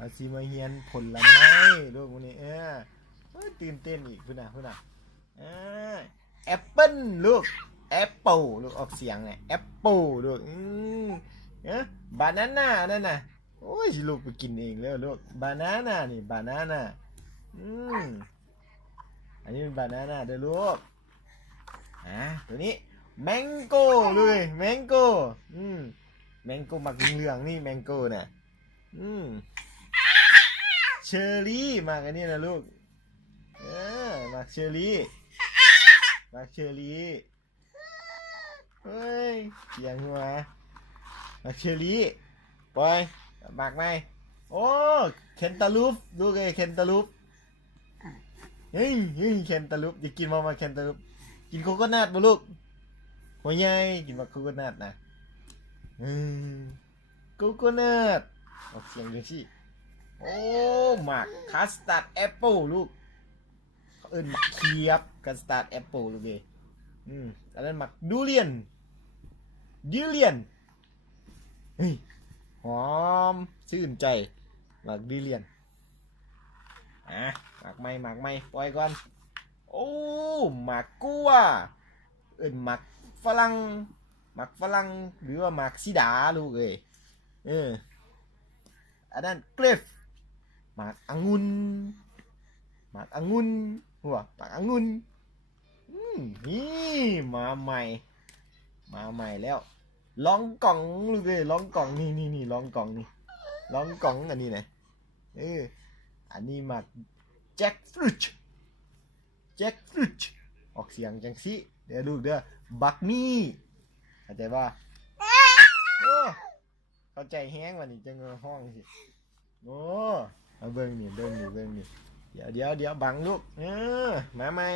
เอาสิมาเฮียนผลไม้ลูกวันนี้ตื่นเต้นอีกพุ่นน่ะแอปเปิ้ลลูกแอปเปิลลูกออกเสียงไงแอปเปิลลูกบานาน่านั่นน่ะโอ้ยลูกไปกินเองแล้วลูกบานาน่านี่บานาน่าอันนี้เป็นบานาน่าเด้อลูกตัวนี้แมงโก้เลยแมงโก้แมงโก้หมักเหลืองนี่แมงโก้น่ะเชอร์รี่มากันนี่นะลูกมาเชอร์รี่มาเชอร์รี่เฮ้ยเสียงหัวมาเชอร์รี่ปล่อยมากไหมโอ้เคนตาลูปลูกเคนตาลูปเฮ้ยเคนตาลูปอยากกินมาเคนตาลูปกินโคโคนัทบ่ลูกหัวใหญ่กินมาโคโคนัทนะโคโคนัทออกเสียงยังสิโอ้หมักคัสตาร์ดแอปเปิลลูกเขาเอิ้นหมักเขียบคัสตาร์ดแอปเปิลลูกอันนั้นหมักดูเรียนเฮ้ยหอมชื่นใจหมักดูเรียนหมักไม่ปล่อยก่อนโอ้หมักกัวเอิ้นหมักฝรั่งหรือว่าหมักซิดาลูกอันนั้นเกรฟหมากองุ่นหัวหมากองุ่นนี่มาใหม่แล้วลองกล่องลูกลองกล่องนี่ลองกล่องนี่ลองกล่องอันนี้นะอันนี้หมากแจ็คฟรุตออกเสียงจังสิเดี๋ยวดูเด้อบักมี่เข้าใจป่ะเข้าใจแห้งวันนี้จังห้องสิโอ้เอาเบิ่งนี่เดี๋ยวบังลูกมาใหม่